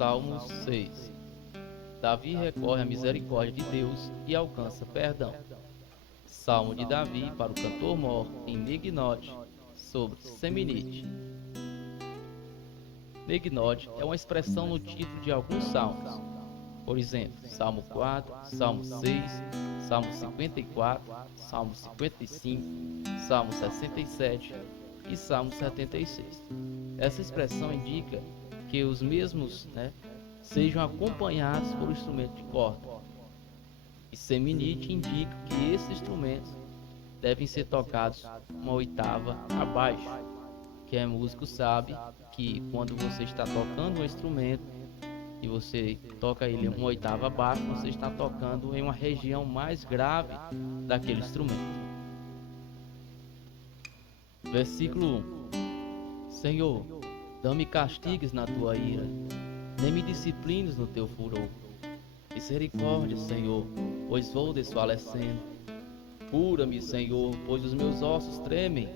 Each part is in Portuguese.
Salmo 6. Davi recorre à misericórdia de Deus e alcança perdão. Salmo de Davi para o cantor-mor em Neginote, sobre Seminite. Neginote é uma expressão no título de alguns salmos. Por exemplo, Salmo 4, Salmo 6, Salmo 54, Salmo 55, Salmo 67 e Salmo 76. Essa expressão indica que os mesmos sejam acompanhados por um instrumento de corda. E seminite indica que esses instrumentos devem ser tocados uma oitava abaixo. Quem é músico sabe que quando você está tocando um instrumento e você toca ele uma oitava abaixo, você está tocando em uma região mais grave daquele instrumento. Versículo 1. Senhor, não me castigues na tua ira, nem me disciplines no teu furor. Misericórdia, Senhor, pois vou desfalecendo. Cura-me, Senhor, pois os meus ossos tremem,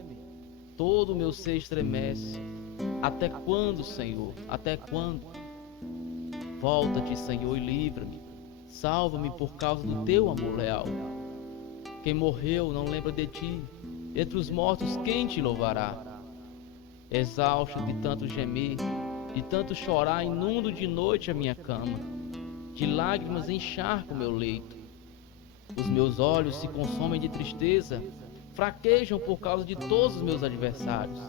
todo o meu ser estremece. Até quando, Senhor? Até quando? Volta-te, Senhor, e livra-me. Salva-me por causa do teu amor leal. Quem morreu não lembra de ti. Entre os mortos, quem te louvará? Exausto de tanto gemer, de tanto chorar, inundo de noite a minha cama. De lágrimas encharco meu leito. Os meus olhos se consomem de tristeza, fraquejam por causa de todos os meus adversários.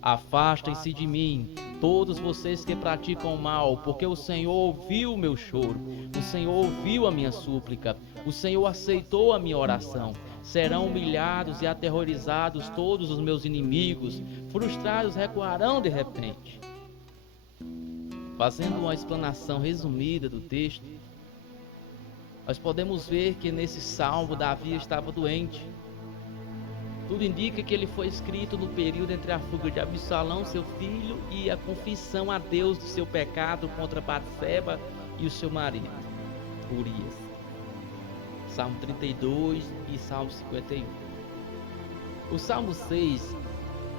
Afastem-se de mim, todos vocês que praticam o mal, porque o Senhor ouviu o meu choro, o Senhor ouviu a minha súplica, o Senhor aceitou a minha oração. Serão humilhados e aterrorizados todos os meus inimigos, frustrados recuarão de repente. Fazendo uma explanação resumida do texto, nós podemos ver que nesse salmo Davi estava doente. Tudo indica que ele foi escrito no período entre a fuga de Absalão, seu filho, e a confissão a Deus do seu pecado contra Batseba e o seu marido, Urias. Salmo 32 e Salmo 51. O Salmo 6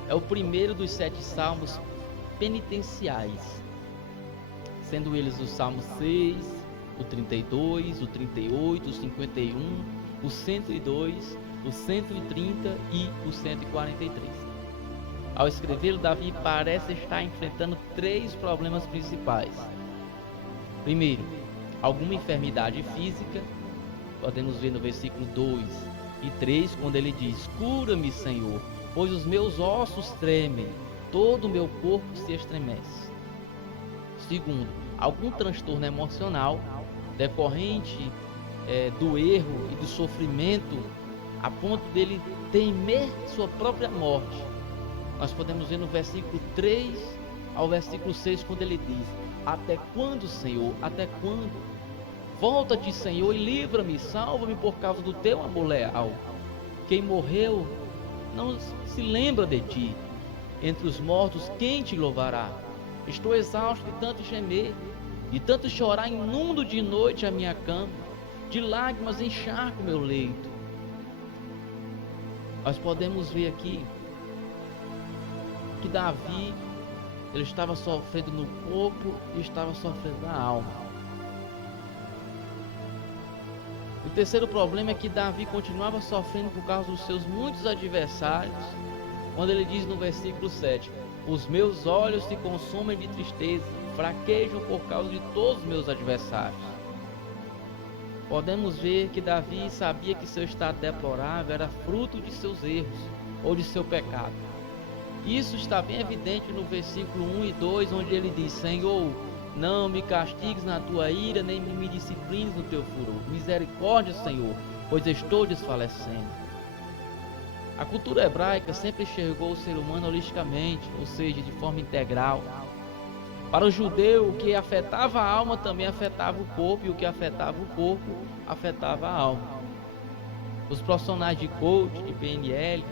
é o primeiro dos 7 salmos penitenciais, sendo eles o Salmo 6, o 32, o 38, o 51, o 102, o 130 e o 143. Ao escrever, Davi parece estar enfrentando 3 problemas principais. Primeiro, alguma enfermidade física. Podemos ver no versículo 2 e 3, quando ele diz: cura-me, Senhor, pois os meus ossos tremem, todo o meu corpo se estremece. Segundo, algum transtorno emocional decorrente do erro e do sofrimento, a ponto dele temer sua própria morte. Nós podemos ver no versículo 3 ao versículo 6, quando ele diz: até quando, Senhor? Até quando? Volta-te, Senhor, e livra-me, salva-me por causa do teu amor leal. Quem morreu não se lembra de ti. Entre os mortos, quem te louvará? Estou exausto de tanto gemer, de tanto chorar, inundo de noite a minha cama, de lágrimas encharco meu leito. Nós podemos ver aqui que Davi, ele estava sofrendo no corpo e estava sofrendo na alma. O terceiro problema é que Davi continuava sofrendo por causa dos seus muitos adversários, quando ele diz no versículo 7: os meus olhos se consomem de tristeza, fraquejam por causa de todos os meus adversários. Podemos ver que Davi sabia que seu estado deplorável era fruto de seus erros ou de seu pecado. Isso está bem evidente no versículo 1 e 2, onde ele diz: Senhor, não me castigues na tua ira, nem me disciplines no teu furor. Misericórdia, Senhor, pois estou desfalecendo. A cultura hebraica sempre enxergou o ser humano holisticamente, ou seja, de forma integral. Para o judeu, o que afetava a alma também afetava o corpo, e o que afetava o corpo afetava a alma. Os profissionais de coach, de PNL,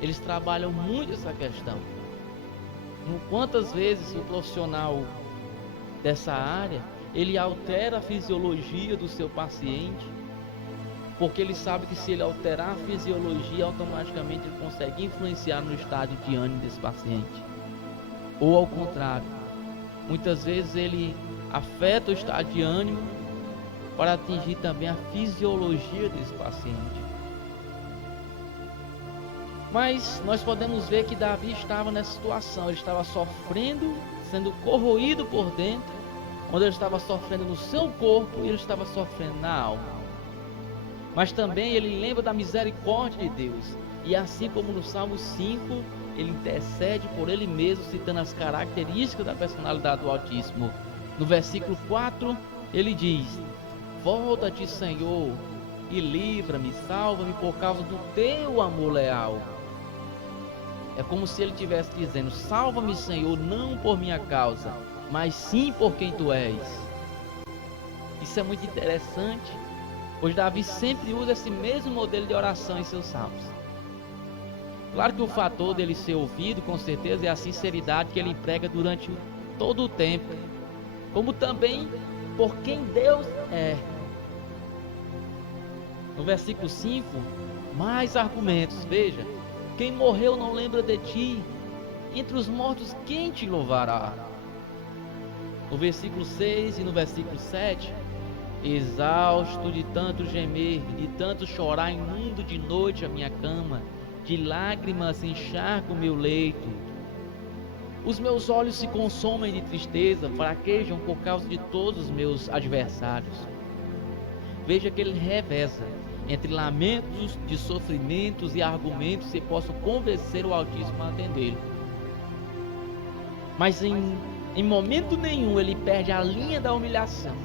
eles trabalham muito essa questão. Quantas vezes o profissional dessa área, ele altera a fisiologia do seu paciente, porque ele sabe que se ele alterar a fisiologia, automaticamente ele consegue influenciar no estado de ânimo desse paciente. Ou ao contrário, Muitas vezes ele afeta o estado de ânimo para atingir também a fisiologia desse paciente. Mas nós podemos ver que Davi estava nessa situação, ele estava sofrendo, sendo corroído por dentro, onde ele estava sofrendo no seu corpo e ele estava sofrendo na alma. Mas também ele lembra da misericórdia de Deus, e assim como no Salmo 5, ele intercede por ele mesmo, citando as características da personalidade do Altíssimo. No versículo 4, ele diz: volta-te, Senhor, e livra-me, salva-me por causa do teu amor leal. É como se ele estivesse dizendo: salva-me, Senhor, não por minha causa, mas sim por quem tu és. Isso é muito interessante, pois Davi sempre usa esse mesmo modelo de oração em seus salmos. Claro que o fator dele ser ouvido, com certeza, é a sinceridade que ele emprega durante todo o tempo, como também por quem Deus é. No versículo 5, mais argumentos. Veja: quem morreu não lembra de ti, entre os mortos quem te louvará? No versículo 6 e no versículo 7, exausto de tanto gemer, de tanto chorar, inundo de noite a minha cama, de lágrimas encharco o meu leito. Os meus olhos se consomem de tristeza, fraquejam por causa de todos os meus adversários. Veja que ele reveza entre lamentos de sofrimentos e argumentos que possam convencer o Altíssimo a atendê-lo. Mas em momento nenhum ele perde a linha da humilhação.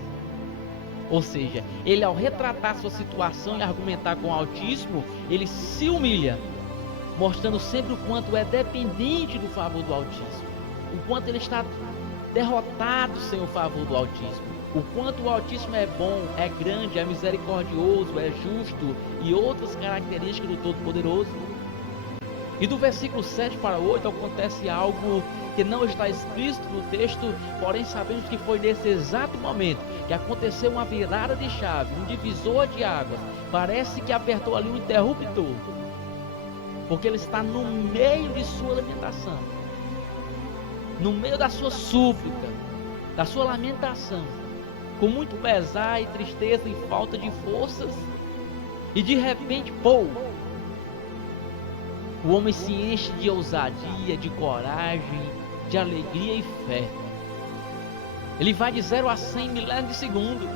Ou seja, ele, ao retratar sua situação e argumentar com o Altíssimo, ele se humilha, mostrando sempre o quanto é dependente do favor do Altíssimo, o quanto ele está derrotado sem o favor do Altíssimo, o quanto o Altíssimo é bom, é grande, é misericordioso, é justo e outras características do Todo-Poderoso. E do versículo 7 para 8 acontece algo que não está explícito no texto, porém sabemos que foi nesse exato momento que aconteceu uma virada de chave, um divisor de águas. Parece que apertou ali um interruptor, porque ele está no meio de sua lamentação, no meio da sua súplica, da sua lamentação, com muito pesar e tristeza e falta de forças, e de repente, o homem se enche de ousadia, de coragem, de alegria e fé. Ele vai de 0 a 100 milésimos de segundo.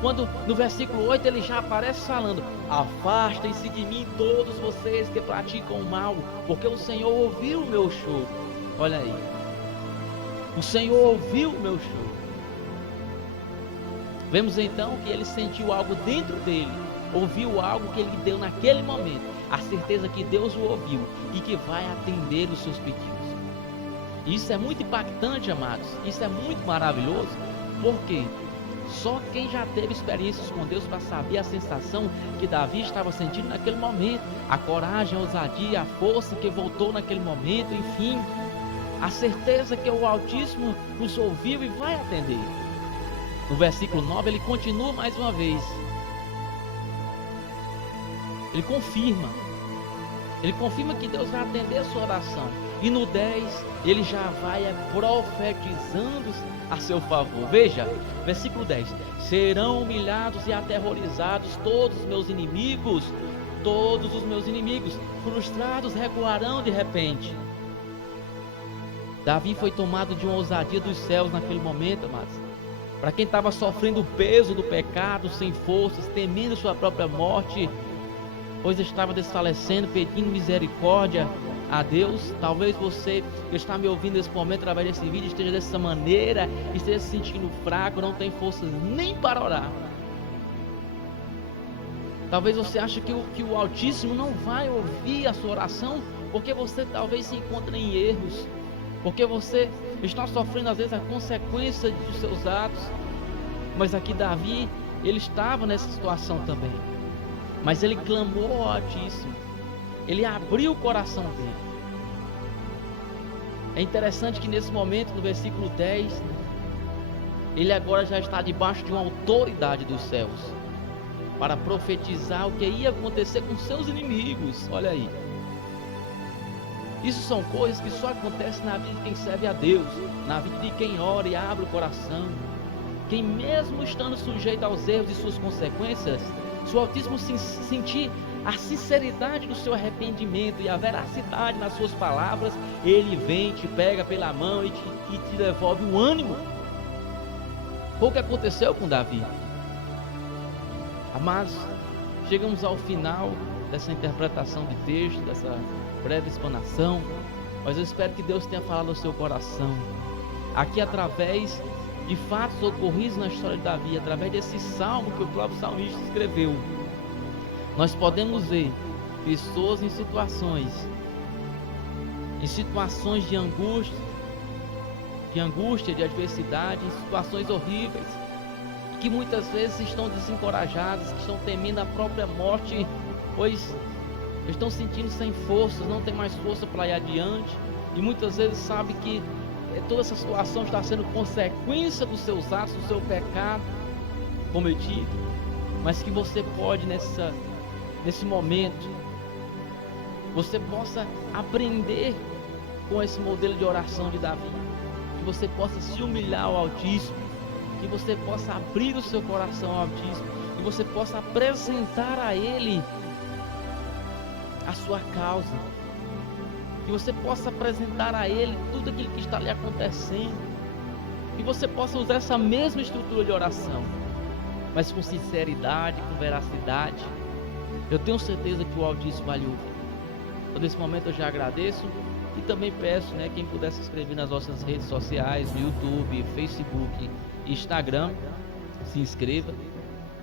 Quando no versículo 8 ele já aparece falando: afastem-se de mim todos vocês que praticam o mal, porque o Senhor ouviu o meu choro. Olha aí, o Senhor ouviu o meu choro. Vemos então que ele sentiu algo dentro dele, ouviu algo que ele deu naquele momento, a certeza que Deus o ouviu e que vai atender os seus pedidos. Isso é muito impactante, amados, isso é muito maravilhoso, porque só quem já teve experiências com Deus para saber a sensação que Davi estava sentindo naquele momento, a coragem, a ousadia, a força que voltou naquele momento, enfim, a certeza que o Altíssimo nos ouviu e vai atender. No versículo 9 ele continua mais uma vez, ele confirma que Deus vai atender a sua oração. E no 10 ele já vai profetizando a seu favor. Veja, versículo 10: serão humilhados e aterrorizados todos os meus inimigos, frustrados recuarão de repente. Davi foi tomado de uma ousadia dos céus naquele momento, amados. Para quem estava sofrendo o peso do pecado, sem forças, temendo sua própria morte, pois estava desfalecendo, pedindo misericórdia a Deus. Talvez você que está me ouvindo nesse momento, através desse vídeo, esteja dessa maneira, esteja se sentindo fraco, não tem forças nem para orar. Talvez você ache que o Altíssimo não vai ouvir a sua oração, porque você talvez se encontre em erros, porque você está sofrendo às vezes a consequência dos seus atos. Mas aqui Davi, ele estava nessa situação também, mas ele clamou ao Altíssimo, ele abriu o coração dele. É interessante que nesse momento, no versículo 10, ele agora já está debaixo de uma autoridade dos céus, para profetizar o que ia acontecer com seus inimigos. Olha aí, Isso são coisas que só acontecem na vida de quem serve a Deus, na vida de quem ora e abre o coração. Quem mesmo estando sujeito aos erros e suas consequências, se o Altíssimo sentir a sinceridade do seu arrependimento e a veracidade nas suas palavras, Ele vem, te pega pela mão e te devolve o ânimo. Foi o que aconteceu com Davi. Amados, chegamos ao final dessa interpretação de texto, dessa breve explanação, mas eu espero que Deus tenha falado ao seu coração, aqui através de fatos ocorridos na história de Davi, através desse salmo que o próprio salmista escreveu. Nós podemos ver pessoas em situações de angústia, de adversidade, em situações horríveis, que muitas vezes estão desencorajadas, que estão temendo a própria morte, pois estão sentindo sem forças, não tem mais força para ir adiante, e muitas vezes sabe que toda essa situação está sendo consequência dos seus atos, do seu pecado cometido, mas que você pode nesse momento, você possa aprender com esse modelo de oração de Davi, que você possa se humilhar ao Altíssimo, que você possa abrir o seu coração ao Altíssimo, que você possa apresentar a Ele a sua causa, que você possa apresentar a Ele tudo aquilo que está lhe acontecendo, que você possa usar essa mesma estrutura de oração, mas com sinceridade, com veracidade. Eu tenho certeza que o Altíssimo vai lhe ouvir. Então, nesse momento eu já agradeço e também peço, quem puder se inscrever nas nossas redes sociais, no YouTube, Facebook e Instagram, se inscreva.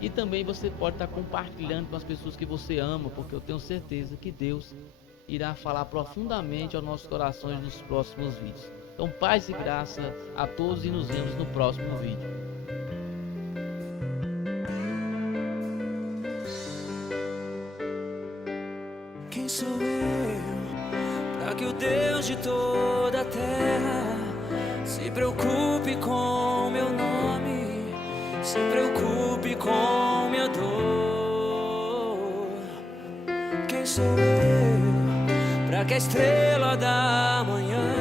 E também você pode estar compartilhando com as pessoas que você ama, porque eu tenho certeza que Deus irá falar profundamente aos nossos corações nos próximos vídeos. Então, paz e graça a todos e nos vemos no próximo vídeo. Quem sou eu para que o Deus de toda a terra se preocupe com meu nome, se preocupe com minha dor? Quem sou eu para que a estrela da manhã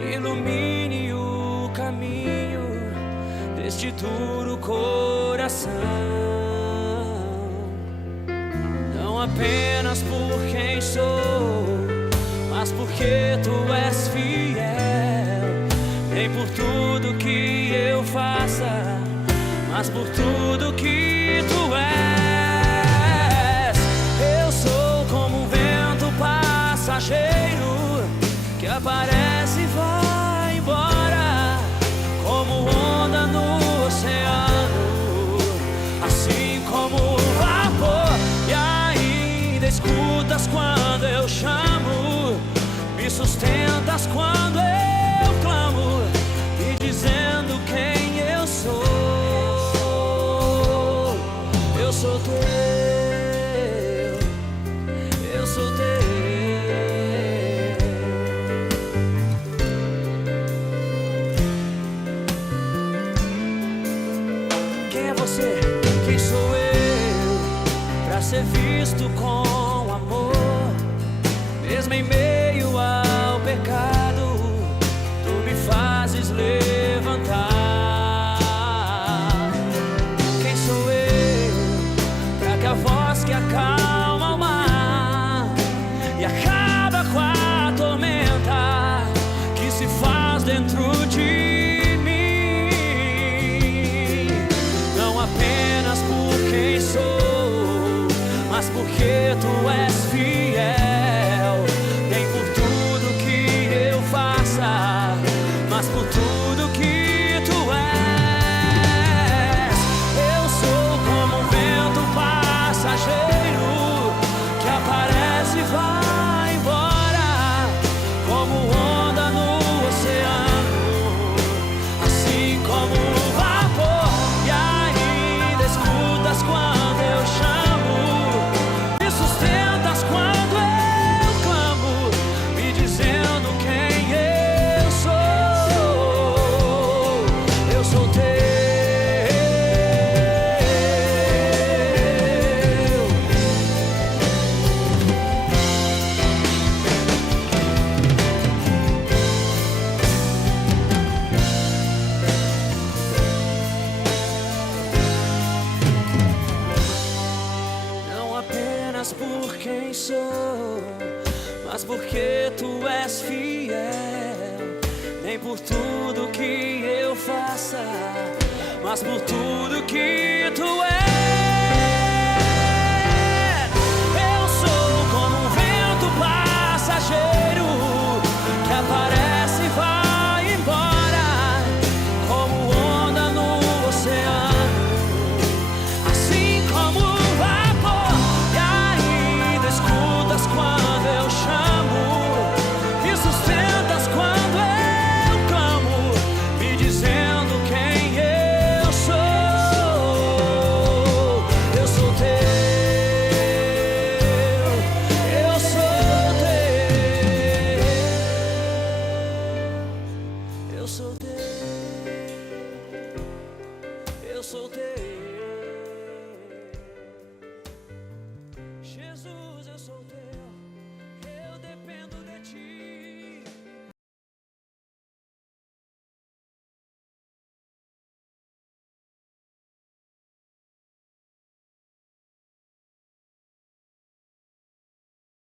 ilumine o caminho deste duro coração? Não apenas por quem sou, mas porque tu és fiel, nem por tudo que eu faça, mas por tudo que tu és. Eu sou como um vento passageiro que aparece e vai embora, como onda no oceano, assim como vapor. E ainda escutas quando eu chamo, me sustentas quando eu clamo, me dizendo quem eu sou. Eu sou teu, eu sou teu. Quem é você? Quem sou eu pra ser visto com amor, mesmo em meio ao pecado, tu me fazes levantar. Quem sou eu pra que a voz que acalma o mar e acaba com a tormenta que se faz dentro de mim, não apenas por quem sou, mas porque tu és fiel, nem quem sou, mas porque tu és fiel. Nem por tudo que eu faça, mas por tudo que tu és. Eu sou como um vento passageiro que aparece e vai embora, como onda no oceano, assim como vapor. E ainda escutas quando eu chamo, me sustentas quando eu clamo, me dizendo quem eu sou. Eu sou teu, eu sou teu, eu sou teu.